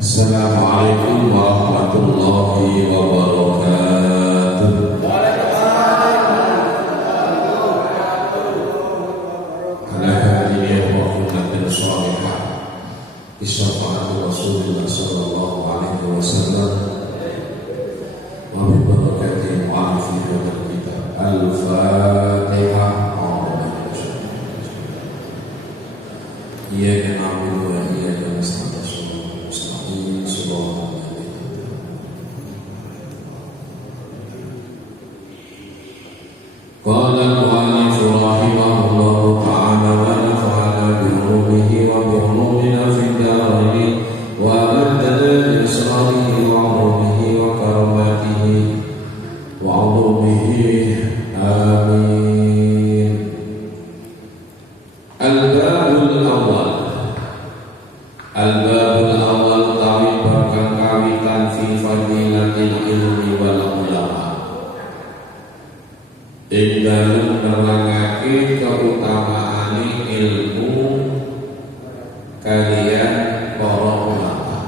Assalamualaikum warahmatullahi wabarakatuh. Ala hadhihi wa ummatin shalihah bi syafaati Rasulillah sallallahu alaihi wasallam wa bi barakati mu'allifi wa kitab Al-Fatihah. Iyyaka na'budu wa iyyaka nasta'in. Qala al-mu'allif rahimahullahu ta'ala wa nafa'ana bi'ulumihi wa bi'ulumina fid dharain wa amaddana bi asrarihi wa 'ulumihi wa karamatihi wa 'ulumihi amin. Al-babul awal. Al-babul awal tawi bakal kawitan fi fadilatil ilmi wal ulama. Ing dalem nerangake keutamaane ilmu kaliyan para ulama.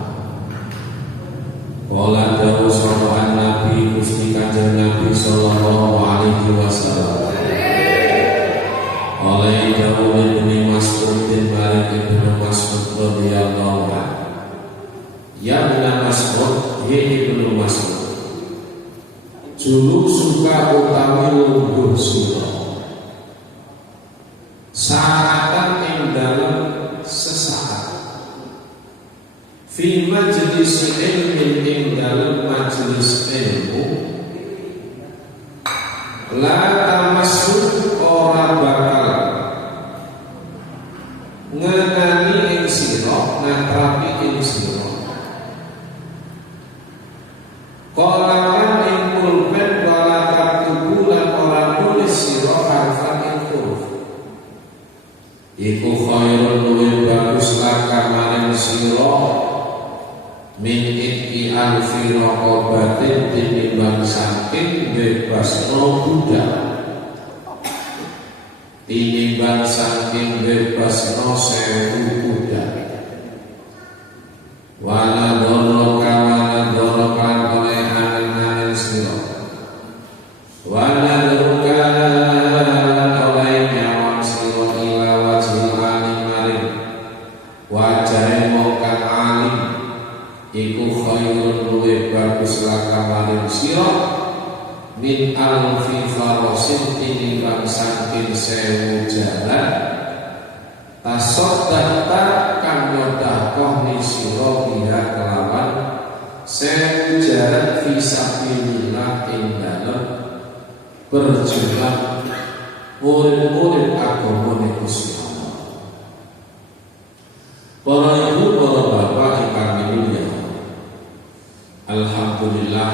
Qala dawuh sapa Nabi Gusti Kanjeng Nabi sallallahu alaihi wasallam. Oleh dawuh Ibnu Mas'ud bin Malik bin Mas'ud radhiyallahu anhu. Ya Ibnu Mas'ud, ya Ibnu Mas'ud. Julu suka utawi lungguh sira saatan ing dalem sesaat fi majlis ilmi ing dalem majelis ilmu la tamassud ora bakal ngenani ing sira natrapi ing sira kalawan ing pulpen wala taktubu lan ora nulis sira harfan ing huruf iku khairun luwih bagus laka maring sira min itki alfi raqabatin tinimbang saking bebasno budak tinimbang saking bebasno 1000 budak wala doroka oleh anin sira wala doroka oleh nyawang sira ila wajil alim maring wajahe mongkang alim iku khairun luwih bagus laka maring sira min alfi farasin tinimbang saking 1000 jalan tasoddaqta kang nyodakoh ni sira biha kelawan 1000 jalan fisabilillah ing dalem berjuang murid-murid agama Gusti Allah. Para ibu, para bapak ingkang mulia, alhamdulillah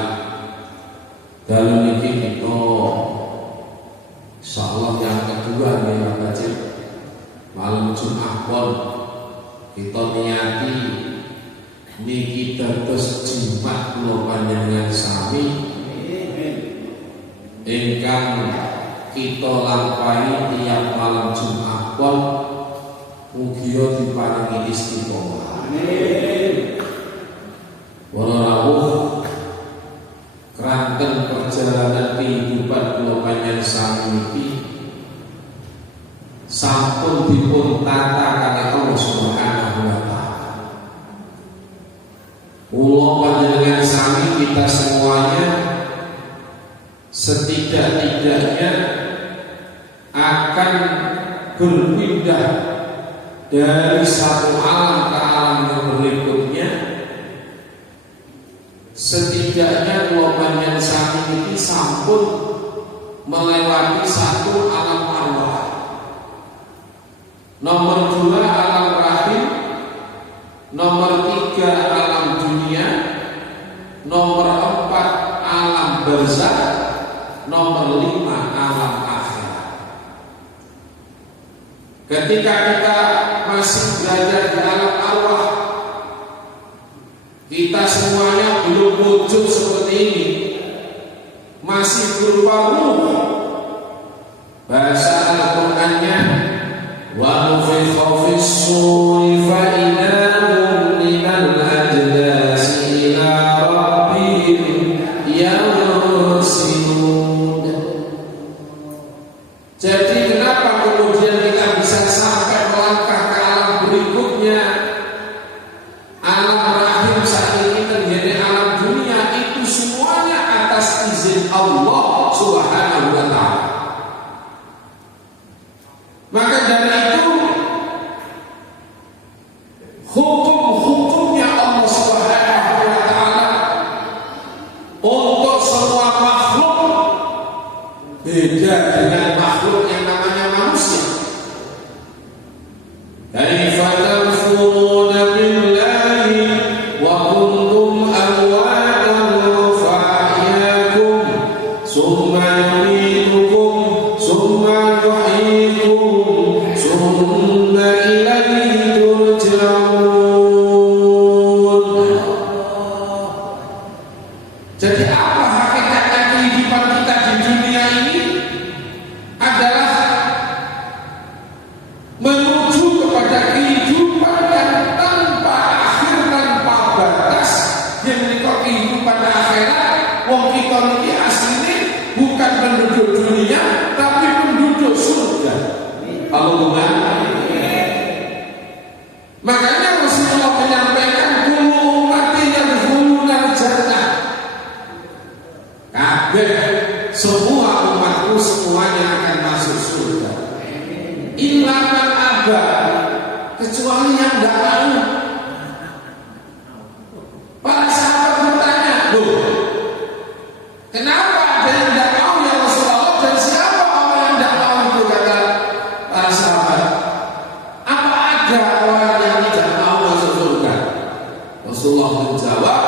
dalam ini kita insyaallah yang kedua ya Pak malam Jumat pon kita niati niki dados Jumat kula panjenengan sami ingkang kita lampahi tiap malam Jumat pon mugia diparingi istiqomah. Amin. Wala rawuh keranten perjalanan kehidupan kula panjenengan sami niki sampun dipun tata kalih Allah Subhanahu wa taala. Kula panjenengan sami kita semuanya setidak-tidaknya akan berpindah dari satu alam ke alam yang berikutnya. Setidaknya kula panjenengan sami ini sampun melewati satu alam arwah. Nomor 2 alam rahim, nomor 3 alam dunia, nomor 4 alam barzakh, nomor 5 alam akhirat. Ketika kita masih berada di alam arwah, kita semuanya belum wujud seperti ini, masih berupa ruh. Bahasa Al-Qur'annya wa nufikha fis-suri fa idza hum minal ajdath takfuruna billahi wa kuntum amwatan fa ahyakum summa yumitukum summa yuhyikum summa ilaihi turja'un. Jadi apa hakikatnya kehidupan kita di dunia ini? Adalah menuju kepada kehidupan yang tanpa akhir, tanpa batas, yang menikah kehidupan akhirat. Wong kita ini aslinya bukan penduduk dunia, tapi penduduk surga. Allahumma. Makanya Rasulullah menyampaikan kullu ummati yadkhuluna jannah. Kabeh semua umatku semuanya akan masuk surga. Illa man aba, kecuali yang tidak mau. Para sahabat bertanya, loh, kenapa ada yang tidak mau ya Rasulullah? Dan siapa orang yang tidak mau itu, kata para sahabat? Apa ada orang yang tidak mau masuk surga? Rasulullah menjawab,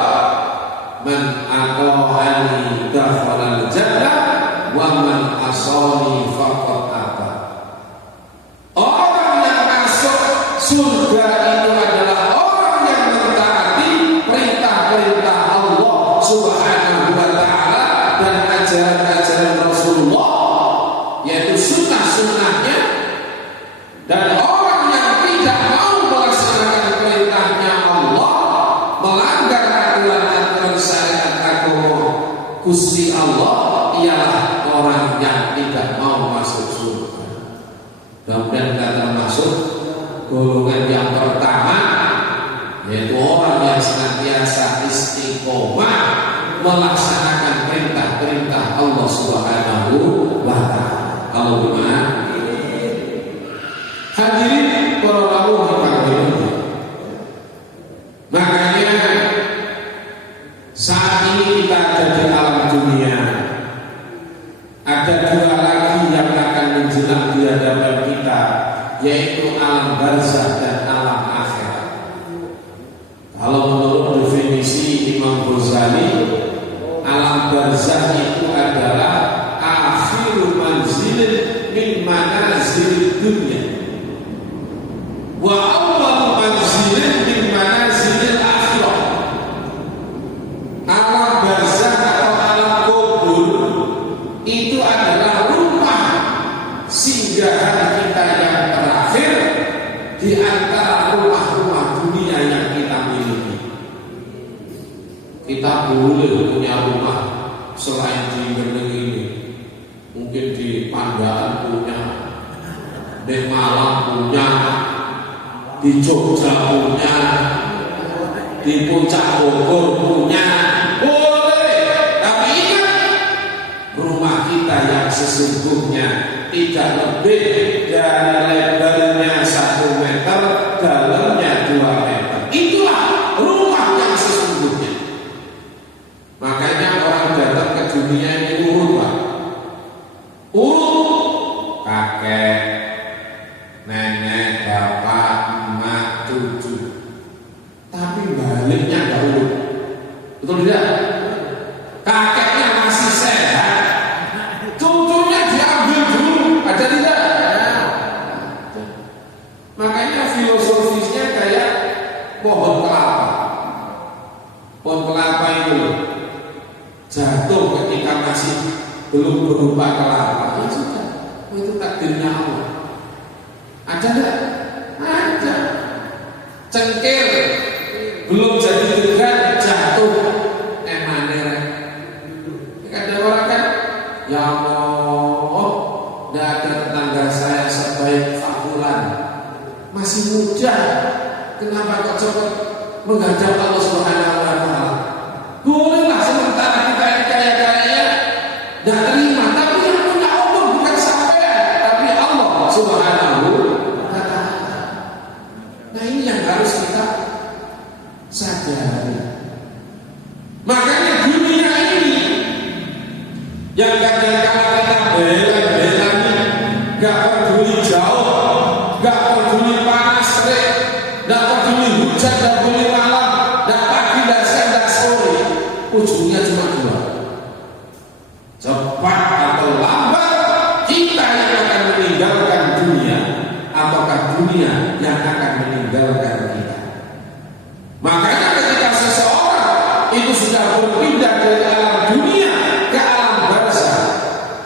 man aqa'ani dakhala al-jannah wa man asani faqad aba. Orang yang masuk surga itu adalah orang yang mentaati perintah-perintah Allah Subhanahu wa ta'ala dan ajaran-ajaran Rasulullah, yaitu sunnah-sunnahnya. Dan orang yang tidak mau melaksanakan perintahnya Allah, melanggar aturan-aturan syariat agama Gusti Allah, ialah orang yang tidak mau masuk surga. Kemudian kita termasuk golongan yang pertama, yaitu orang yang senantiasa istiqomah melaksanakan perintah-perintah Allah Subhanahu wa ta'ala. Allahumma. Hadirin para rawuh hadirin. Makanya saat ini kita ada di alam dunia, ada dua lagi yang akan menjelang di hadapan kita, yaitu alam barzakh dan alam akhirat. Kalau menurut definisi Imam Ghazali, alam barzakh itu adalah akhiru manzilin min manazilid dunya wa awwal manzilin min manazilil akhirah. Alam barzakh atau alam kubur itu adalah rumah singgahan kita yang terakhir di antara rumah-rumah dunia yang kita miliki. Kita boleh punya rumah selain di Gendeng ini, mungkin di Pandaan punya, di Malang punya, di Jogja punya, di Puncak Bogor punya, boleh. Tapi ingat, rumah kita yang sesungguhnya tidak lebih dari lebarnya 1 meter, dalamnya 2 meter. Itulah rumah yang sesungguhnya. Makanya orang datang ke dunia ini urut, Pak. Urut kakek, nenek, bapak, emak, cucu. Tapi baliknya gak urut. Betul tidak? Kakeknya masih sehat, cucunya diambil dulu. Ada tidak? Makanya filosofisnya kayak pohon kelapa. Pohon kelapa itu jatuh ketika masih belum berupa kelapa. Ya sudah, itu takdirnya Allah. Ada enggak? Ada. Cengkir belum jadi tegan, jatuh. Emane. Ada orang kan, ya Allah, tidak ada tetangga saya sebaik Fakulan, masih muda, kenapa kok cepat menghadap Allah Subhanahu wa ta'ala? Bolehlah sementara kita ini kaya-kaya, tidak terima, tapi yang punya Allah bukan sampean, tapi Allah Subhanahu wa ta'ala. Nah ini yang harus kita sadari. Makanya dunia ini yang kadang-kadang kita bela-belani, gak peduli jauh, gak peduli panas terik, gak hujan, tidak boleh malam, tidak pagi, tidak siang, tidak sore. Ujungnya cuma dua. Cepat atau lambat kita yang akan meninggalkan dunia, ataukah dunia yang akan meninggalkan kita. Makanya ketika seseorang itu sudah berpindah dari alam dunia ke alam barzah,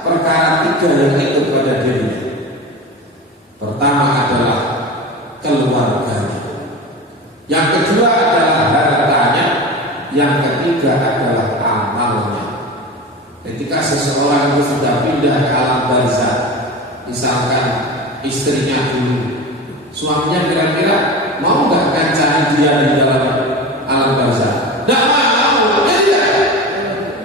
perkara tiga yang ikut pada dirinya. Pertama adalah keluarganya, yang kedua adalah hartanya, yang ketiga adalah amalnya. Ketika seseorang itu sudah pindah ke alam barzah, misalkan istrinya dulu, suaminya kira-kira mau nggak akan cari dia di dalam alam barzah? Nggak mau, ya.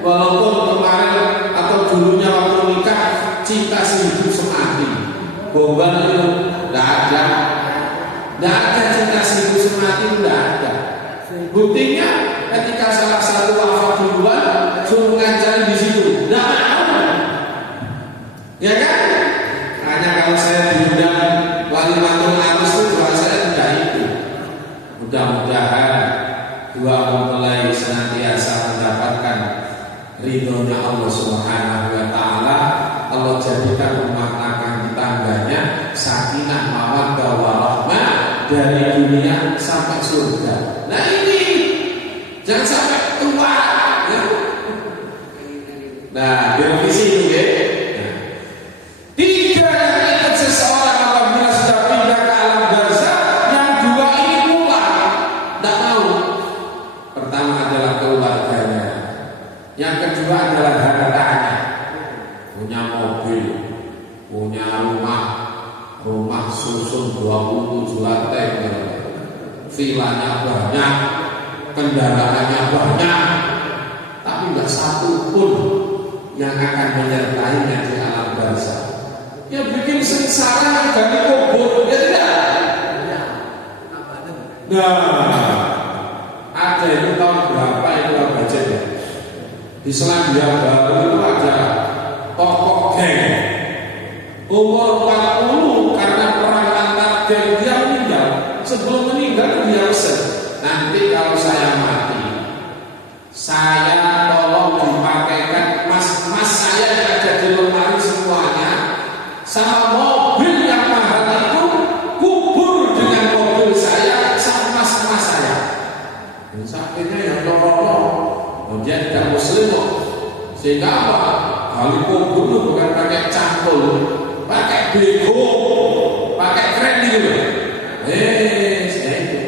Walaupun kemarin atau dulunya waktu nikah cinta sehidup semati, gombal itu nggak ada cinta sehidup semati, nggak ada. Buktinya ketika salah satu wafat duluan, suruh ngajarin di situ, nggak mau, ya kan? Hanya kalau saya diundang walimatul arus itu doa saya tidak itu. Mudah-mudahan dua mempelai senantiasa mendapatkan ridhonya Allah Subhanahu wa Ta'ala. Allah jadikan rumah tangga tangganya sakinah mawaddah warahmah dari dunia sampai surga. Nah ini jangan sampai tua, ya. Nah direvisi itu ya. Tiga yang ikut seseorang apabila sudah pindah ke alam barzah, yang dua ini pulang, tidak mau. Pertama adalah keluarganya, yang kedua adalah hartanya, punya mobil, punya rumah susun 27 lantai, vilanya banyak, kendaraannya banyak, tapi nggak satu pun yang akan menyertainya di alam barzah. Ya bikin sengsara dari kubur, ya tidak? Nah, ada itu tahun berapa itu baca ya? Di Selandia Baru itu ada tokoh geng umur 40 karena perang antar geng dia meninggal. Sebelum meninggal dia pesan, nanti kalau saya mati, saya tolong dipakaikan emas saya yang ada di lemari semuanya, sama mobil yang mahal itu kubur dengan mobil saya sama emas saya. Dan sakitnya yang tolong, dia tidak muslim kok. Sehingga apa? Kali kubur itu bukan pakai cangkul, pakai bego, pakai keren gitu. Itu.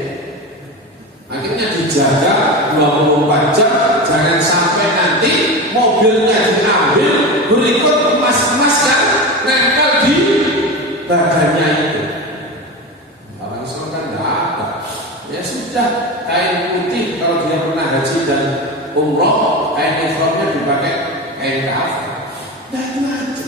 Akhirnya dijaga 24 jam, jangan sampai nanti mobilnya diambil, berikut emas-emas yang nempel di badannya itu. Orang Islam kan tidak ada. Ya sudah, kain putih kalau dia pernah haji dan umroh, kain ihramnya dipakai kain kafan. Nah itu aja.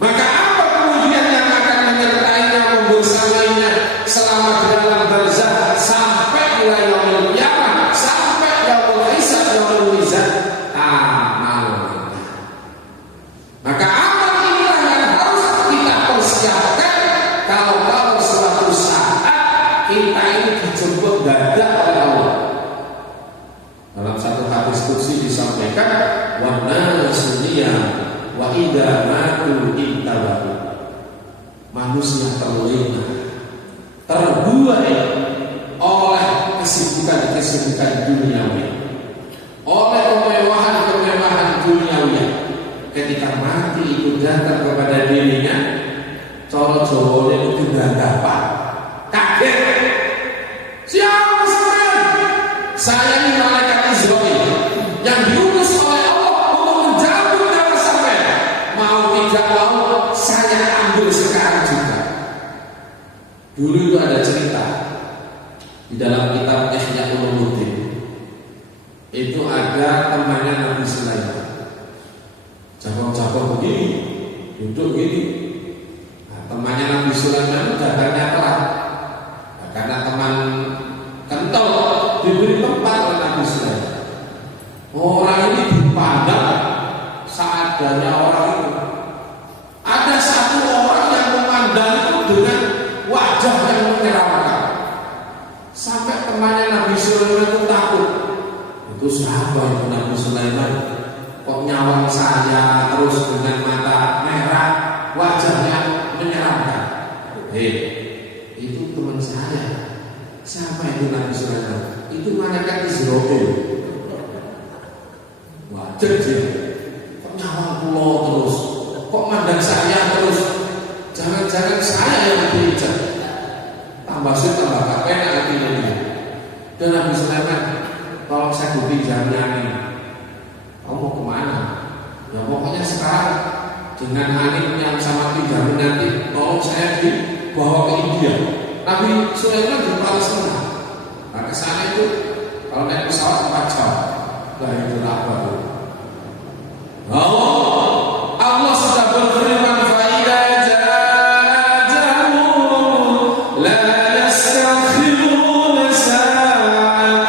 Maka apa kemudian yang akan menyertainya, membersamainya selama di dalam barzah sampai yaumul qiyamah, sampai yaumul hisab, yaumul mizan? Amal. Maka amal inilah yang harus kita persiapkan kalau suatu saat kita ini dijemput dadak oleh Allah. Dalam satu hadis qudsi disampaikan, wa nasunya wa idza matu intabahu. Manusia terlena, terbuai oleh kesibukan duniawi, oleh kemewahan duniawi. Ketika mati itu datang kepada dirinya, coro Jawa itu dapat kaget. Siapa saya ini malaikat Israil yang diutus oleh Allah untuk menjemput nyawa sampai. Mau tidak mau saya ambil sekarang juga. Dulu itu ada cerita di dalam kitab Ihya Ulumuddin. Itu ada temannya Nabi Sulaiman. Jago-jago begini, duduk gini. Nah, temannya Nabi Sulaiman datangnya telat. Nah, karena teman kental diberi tempat oleh Nabi Sulaiman. Orang ini dipandang seadanya orang itu. Ada satu orang yang memandang itu dengan wajah yang menyeramkan. Sampai Apa itu Nabi Sulaiman? Kok nyawang saya terus dengan mata merah, wajahnya menyeramkan? Itu teman saya. Siapa itu Nabi Sulaiman? Itu malaikat Israfil. Wajar dia. Kok nyawang pulau terus? Kok mandang saya terus? Jangan-jangan saya yang dihijab. Tambah sih tambah kapen hatinya dia. Dan Nabi Sulaiman, tolong saya pinjamnya ini. Kamu mau kemana? Ya pokoknya sekarang dengan angin yang sama pinjamin nanti, tolong saya dibawa ke India. Nabi Sulaiman di Palestina. Nah ke sana itu kalau naik pesawat 4 jam. Nah itu apa tuh? Allah sudah berfirman, "Fa'idza jaa ajaluhum la yastakhiruna sa'atan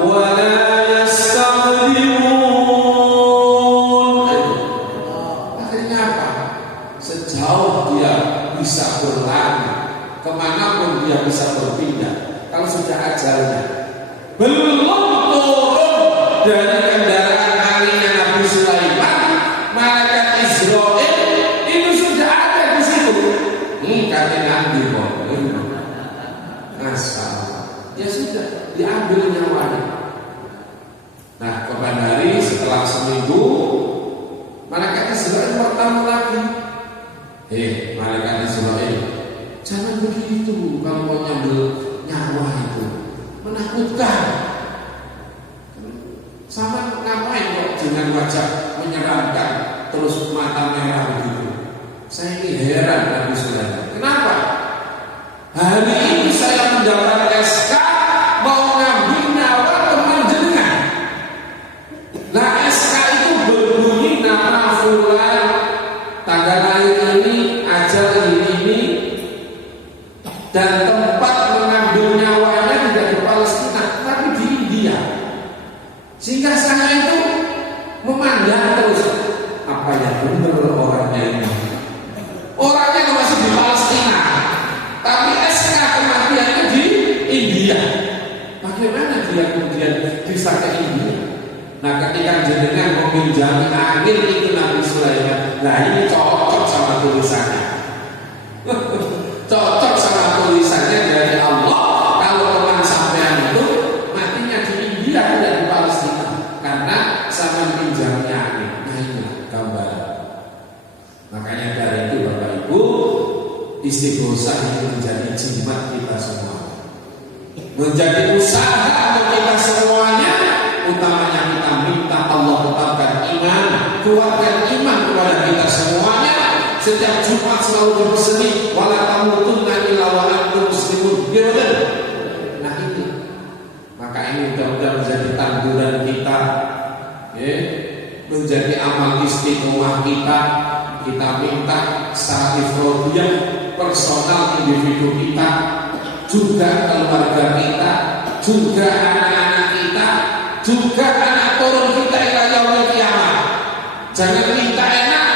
wa la yastaqdimun." Akhirnya apa? Sejauh dia bisa berlari, kemanapun dia bisa berpindah, kalau sudah ajalnya belum turun dari kendaraan anginnya Nabi Sulaiman, malaikat Israfil itu sudah ada di situ. Kata Nabi kok, asal ya sudah diambil nyawanya. Nah kapan hari setelah seminggu, malaikat Israfil bertemu lagi. Malaikat Israfil, jangan begitu kalau mau nyambil nyawa itu, menakutkan. Sama ngapain kok dengan wajah menyeramkan terus mata merah begitu? Saya ini heran Nabi Sulaiman. Kenapa? Hari ini saya mendapat SK mau ngambil nyawa teman jenengan. Nah SK itu berbunyi nama fulan, tanggal lahir ini, ajal ini, dan tempat mengambil nyawanya tidak di Palestina, tapi di India. Sehingga saya itu memandang terus, apa yang benar orangnya ini? Orangnya masih di Palestina, tapi SK kematiannya di India. Bagaimana dia kemudian bisa ke India? Nah ketika jenengan meminjami angin itu Nabi Sulaiman, nah ini cocok sama tulisannya. Cocok sama tulisannya dari Allah. Kalau teman sampean itu matinya di India, tidak di Palestina, karena sama pinjamnya angin. Nah ini gambar. Makanya dari itu Bapak Ibu, istighosah itu menjadi jimat kita semua, menjadi usaha untuk kita semuanya. Utamanya kita minta Allah tetapkan iman, kuatkan iman kepada kita semuanya. Setiap Jumat selalu berseni, wala tamutunna illa wa antum muslimun. Nah ini, maka ini mudah-mudahan menjadi tanduran kita, menjadi amal istiqomah kita. Kita minta secara ifrodiyah, personal individu kita, juga keluarga kita, juga anak-anak kita, juga anak turun kita ila yaumil qiyamah. Jangan minta enak,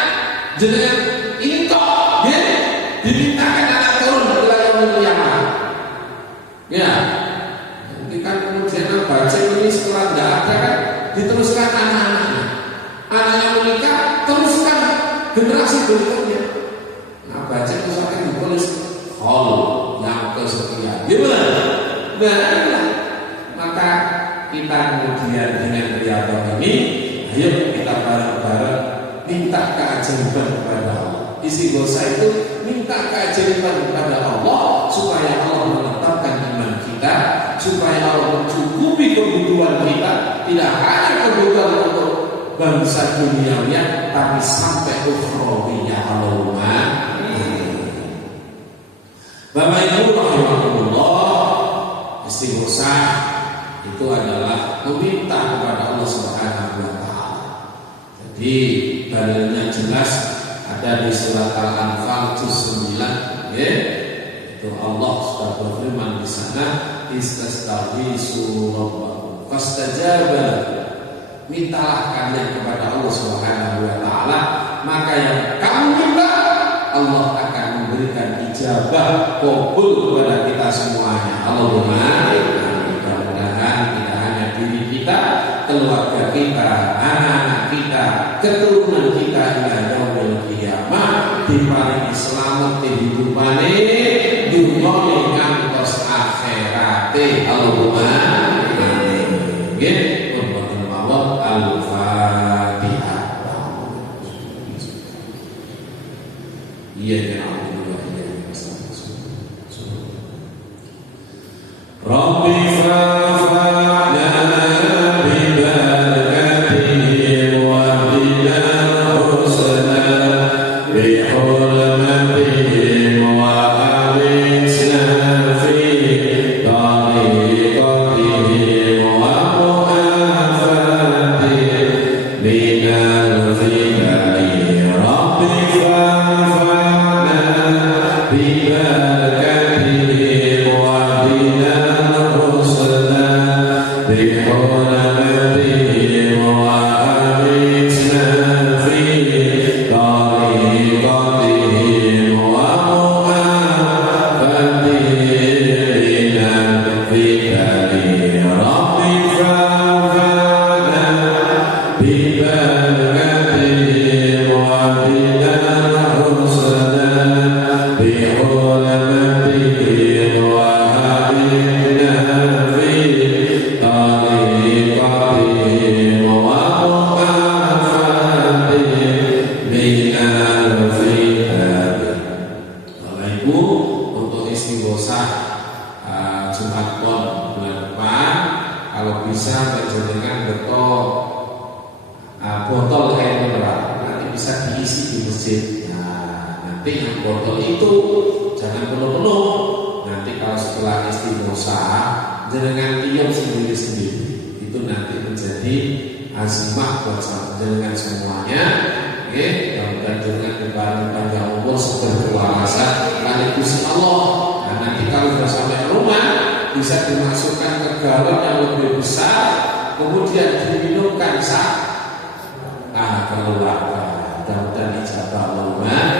jangan ini kok, dimintakan anak turun ila yaumil qiyamah. Ya, nanti kan kemudian baca ini setelah tidak ada kan diteruskan anak-anaknya. Anaknya menikah, teruskan generasi berikutnya. Nah baca misalkan ditulis hal yang kesekian, gimana? Nah, maka kita kemudian dengan riyadhah ini, ayo kita bareng-bareng minta keajaiban kepada Allah. Istighosah itu minta keajaiban kepada Allah supaya Allah menetapkan iman kita, supaya Allah mencukupi kebutuhan kita, tidak hanya kebutuhan untuk bangsa duniawinya, tapi sampai ukhrawiyah. Allahumma Bapak Ibu rahimahullah, istighosah itu adalah meminta kepada Allah Subhanahu wa taala. Jadi dalilnya jelas ada di surat Al-Anfal juz 9, ya. Itu Allah sudah berfirman di sana, istastaghisu rabbakum fastajaba. Mintalah kalian kepada Allah Subhanahu wa taala, maka yang kamu minta Allah akan memberikan ijabah kabul kepada kita semuanya. Allahumma mudah-mudahan tidak hanya diri kita keluarga kita, anak-anak kita, keturunan kita ila yaumil qiyamah diparingi selamat kehidupane dunya ngantos akhirate. Allahumma amin. Nggih, pun mawon al-Fatihah. Iya ya Allah, iya ya Rabbi fa'fa'na bibarakatihim wa bidal husna bihurmatihim wa awinsna fi tariqatihim wa mu'afatihim minal fitani. Rabbi fa'fa'na bibarakatihim wa bidal husna bihurmatihim wa awinsna fi tariqatihim wa mu'afatihim minal fitani. Rabbi fa'fa'na bibarakatihim wa bidal husna bihurmatihim wa awinsna fi tariqatihim wa mu'afatihim minal fitani. Bapak Ibu, untuk istighosa Jumat Pon bulan depan, kalau bisa menjadikan botol air mineral nanti bisa diisi di masjid. Nah, nanti yang botol itu jangan penuh-penuh. Nanti kalau setelah istighosa jenengan tiup sendiri-sendiri, itu nanti menjadi azimah buat jenengan semuanya. Oke, dan jenengan diparingi panjang umur berkuasa kali Gusti Allah. Nah, nanti kalau sudah sampai rumah bisa dimasukkan ke galon yang lebih besar, kemudian diminumkan saat keluarga. Mudah-mudahan ijabah Allahumma